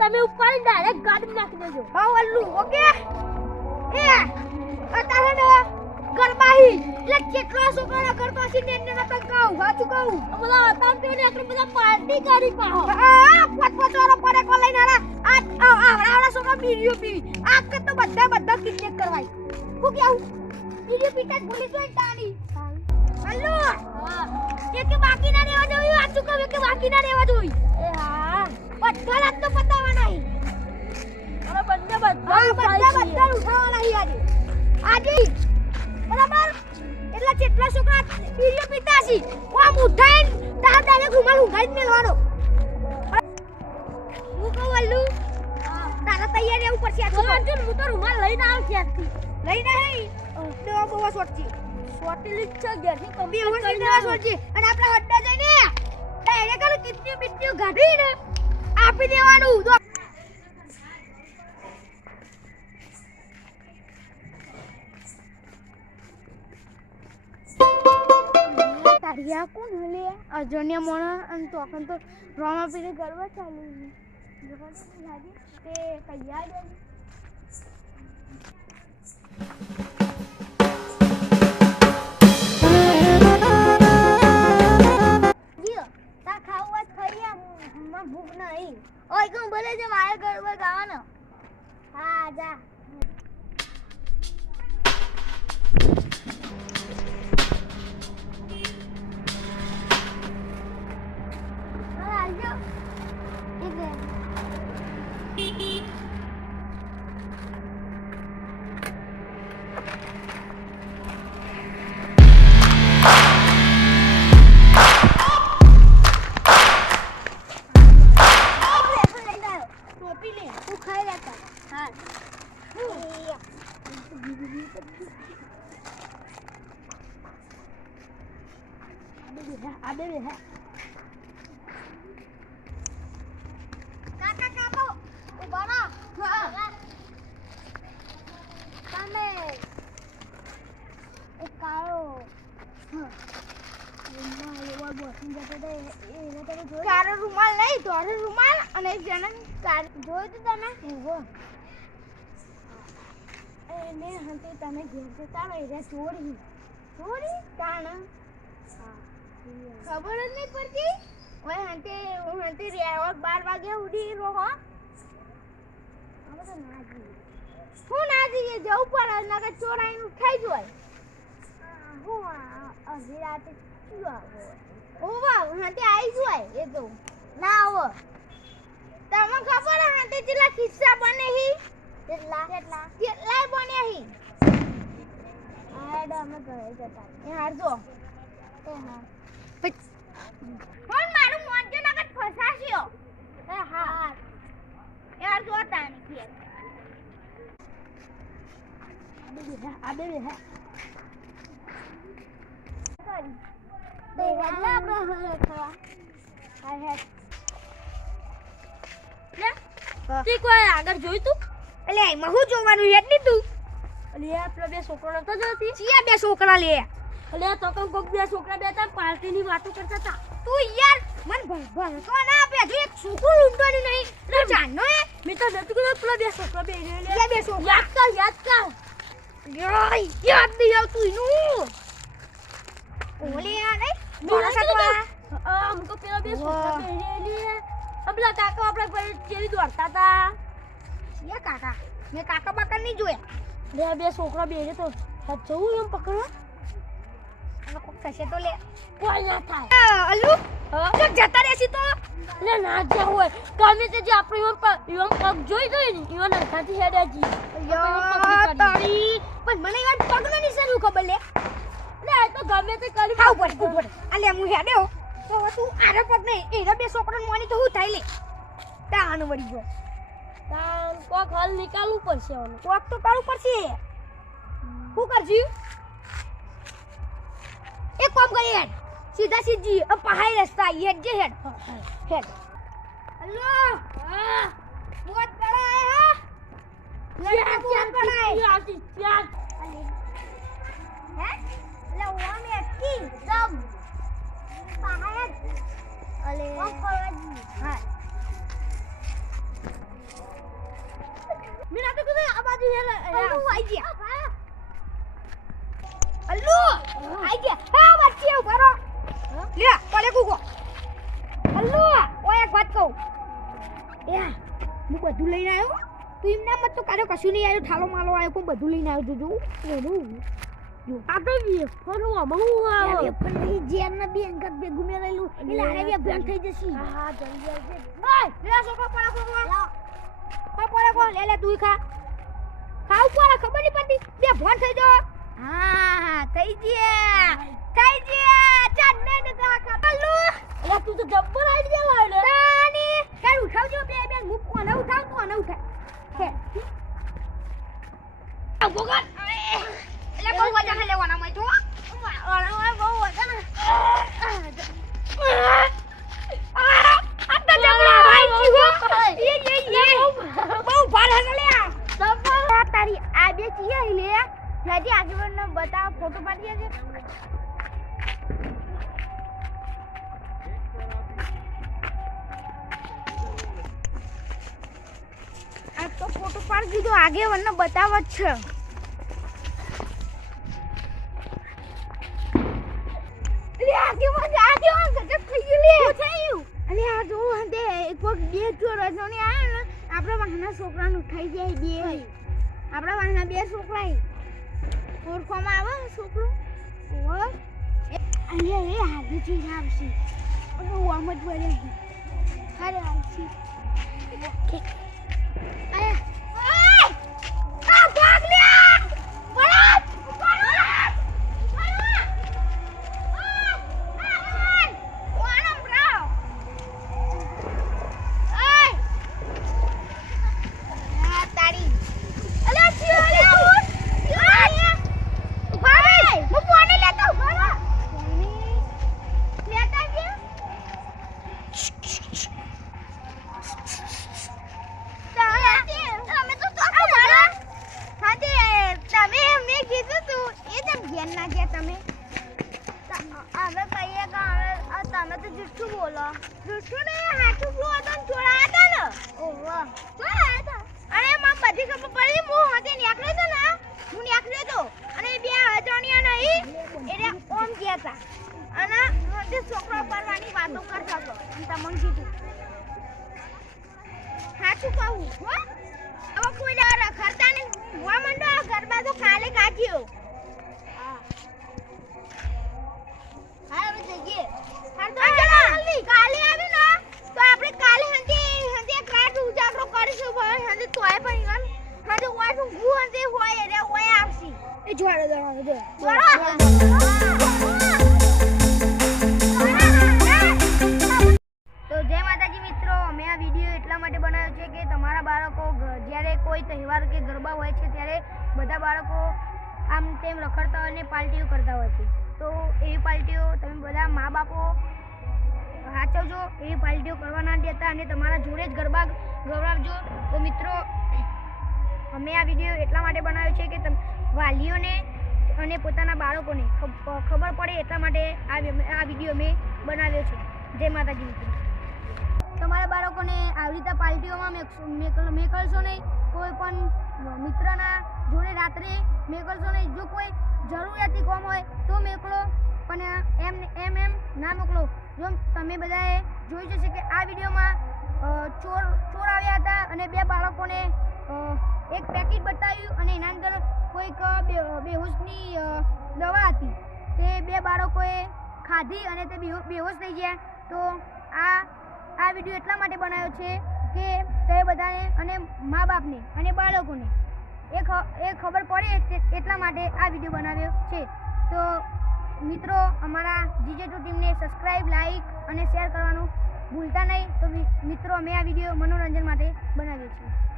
તમે ઉપાડી ડાયરેક્ટ ગાડી નાખી દેજો. હા વલ્લુ ઓકે એ અતારે ને ગરબાહી એટલે કેટલો છોકરાનો ગરબા છે ને એને નતો કહું સાચું કહું બધા હતા પેને આપણે બધા પાર્ટી કરી પાહો. પોત પોતાનો પડે કો લઈને આવડા છોકરા બીડીઓ પીવી આ કે તો બધા કિડનેપ કરવાય હું કેવું બીડીઓ પીતા જ ભૂલી ગઈ ટાણી વલ્લુ કે બાકી ના રહેવા જોઈએ સાચું કહું કે બાકી ના રહેવા જોઈએ. એ હા બધા રાત તો પતાવવા નહીં અરે બધા ઉઠાવવા નહીં આજે બરાબર એટલે જેટલા છોકરા બીડીઓ પીતા છે આમ ઉઠાઈને તાર દાને ઘુમાલ ઉઘાડી મેલવાનો હું કહું વલ્લુ તારા તૈયાર રહેવું પડશે આ ચલો અર્જુન હું તો રૂમાલ લઈને આવ ત્યાંથી. લઈને નહીં તો બહુ સોટજી સોટેલી જ છે ઘેરની બે કમ્પ્લીટ વર્ષ કરી ના સોટજી અને આપણે હડ્ડા જઈને ડાયરેક્ટ કિટની બિટની ગાઢીને આપી દેવાનું તો તારિયા કોણ હલે અજણ્યા મોણા અને તોકન તો રોમા પીને ગરબા ચાલુ છે લાગે તે તૈયાર છે જીઓ તા ખાવા ખાઈયા માં ભૂખ નહીં ઓય કોણ બોલે છે મારે ગરબા ગાવાનો હા જા કારો રૂમાલ નહીં ધોરો રૂમાલ અને એક જણા જોયું તું તમે એને હંતે તમે ઘેર જતા રહ્યા ચોરી તાણ ખબર જ નહીં પડતી ઓય હંતે રેવા 12 વાગ્યા ઉડી રહો હવે તો ના જઈએ હું ના જઈએ જવું પડે નકર ચોરાઈને ઉઠાઈ જોય હું અડધી રાતે શું આવો ઓ વાવ હંતે આવી જોય એ તો ના આવો તમને ખબર હંતે કેટલા ખિસ્સા બને હી કેટલાય બને હી આડ અમે ઘરે જતા એ હારજો એ હા કોણ મારું મોંજો નકર ફસાશ્યો એ હા એ હારજો તાણી કે આ બે હે સોરી બે વેલા આપણે થવા હાય હે લે તી કોઈ આગળ જોઈ તું એટલે એમાં હું જોવાનું યાદ નહીં તું અલે આપણે બે છોકરા નતો જતી ચિયા બે છોકરા લે અલે તો કોક બે છોકરા બેતા પાર્ટીની વાતો કરતા હતા તું યાર મન ભણ તો ના આપે જો એક છોકરું ઊંડવાનું નહીં તો જાનો એ મેં તો નતું કીધું પેલા બે છોકરા બે લે બે છોકરા યાદ કર યાદ નહીં આવતું એનું ઓલે આ નહીં મારા સાથે અમકો પેલા બે છોકરા બે લે અબલા કાકા આપણા ઘરે કેવી દોડતા હતા યા કાકા મેં કાકા બાકા નહીં જોયા લે બે છોકરા બે તો જવું એમ પકડવા અને કોક થશે તો લે કોઈ ના થાય અલ્લુ તો જતા રહેસી તો લે ના જા હોય ગમે તે જે આપણે ઈવન પગ જોઈ ગઈ ને ઈવન અંખાથી હેડાજી તારી પણ મને યાર પગનો નિશાન ખબર લે લે તો ગમે તે કરી ખાવ પડ આ લે હું હેડ્યો તો તું આરે પગ નહીં એરા બે છોકરાને મોની તો હું થાય લે તાણ વળી ગયો તાન કોક હાલ નીકાળવું પડશે હવે કોક તો કરવું પડશે શું કરજી એક કામ કરી હેડ सीधा सीधी अब पहाड़ी रास्ता ये जे हेड हेड हेलो बहुत बड़ा है हां लड़का बहुत बड़ा है यार हैं ले वो में अटकी सब पहाड़ अले वो खोजी हां અલ્લુ આઈ ગયા અલ્લુ આઈ ગયા હા વચ્ચે ઉભા રહો લે કોલે કુકો અલ્લુ ઓય એક વાત કહું એ હું બધું લઈને આવ્યો તું એમ ના મત તો કારે કશું નહીં આવ્યું થાલો માલો આવ્યો પણ બધું લઈને આવ્યો જોજો એનું આ તો ફરવા બહુ આવે પણ જેન ના બેન ગત બે ગુમે રહેલું એટલે આરે બે ભેણ થઈ જશે હા જલ્દી આવજે ઓય લે છોકરો પડે કો પડે કો લે લે તું ખા ખાવ પડે ખબર નહીં પડતી બે ભણ થઈ જો હા થઈ ગયા ચાલ ને તા ખાલું એટલે તું તો જબ્બર આઈડિયા લાવ્યો લે તાની કાઈ ઉઠાવજો બે બે મૂકો ન ઉઠાવ તો ન ઉઠાય છે આ ગોગન એટલે બહુ વજન લેવાના મય જો ઓય બહુ વજન આ તો જબરા ભાઈ જીવો એ બહુ ભાર હશે લે જબરા તારી આ બે ચીયા લે હજી આગળનો બતાવ ફોટો પાડીએ છે આ તો ફોટો પાડી દીધો આગેવનનો બતાવ જ છે લે આગેવન ગજબ થઈ ગયું લે શું થયું અલે આ જો હંતે એક વખત બે ચોર જોને આયા ને આપણા વાહના છોકરાને ઉઠાઈ જાય બે આપણા વાહના બે છોકરા ઓળખવામાં આવે છોકરો ઓય અલે એ હાજી ચીજ આવશે ઓ આમદ બોલે અરે આવશે આ ભાગ લે બળદ બધા બાળકો આમ તેમ રખડતા હોય ને પાર્ટીઓ કરતા હોય છે તો એવી પાર્ટીઓ તમે બધા મા બાપો સાચવજો એવી પાર્ટીઓ કરવા ના દેતા અને તમારા જોડે જ ગરબા ગવડાવજો તો મિત્રો અમે આ વિડીયો એટલા માટે બનાવ્યો છે કે વાલીઓને અને પોતાના બાળકોને ખબર પડે એટલા માટે આ વિડીયો અમે બનાવ્યો છે જય માતાજી મિત્રો તમારા બાળકોને આવી રીતે પાર્ટીઓમાં મેકલશો નહીં કોઈ પણ મિત્રના જોડે રાત્રે મેકલશો નહીં જો કોઈ જરૂરિયાતી કામ હોય તો મેકલો પણ એમ ના મોકલો જો તમે બધાએ જોઈ જશે કે આ વિડીયોમાં ચોર આવ્યા હતા અને બે બાળકોને એક પેકેટ બતાવ્યું અને એના અંદર કોઈક બેહોશની દવા હતી તે બે બાળકોએ ખાધી અને તે બેહોશ થઈ ગયા તો આ વિડીયો એટલા માટે બનાવ્યો છે કે તે બધાને અને મા બાપને અને બાળકોને એ ખબર પડે એટલા માટે આ વિડીયો બનાવ્યો છે તો મિત્રો અમારા જીજે2 ટીમને સબસ્ક્રાઇબ લાઈક અને શેર કરવાનું ભૂલતા નહીં તો મિત્રો અમે આ વિડીયો મનોરંજન માટે બનાવીએ છીએ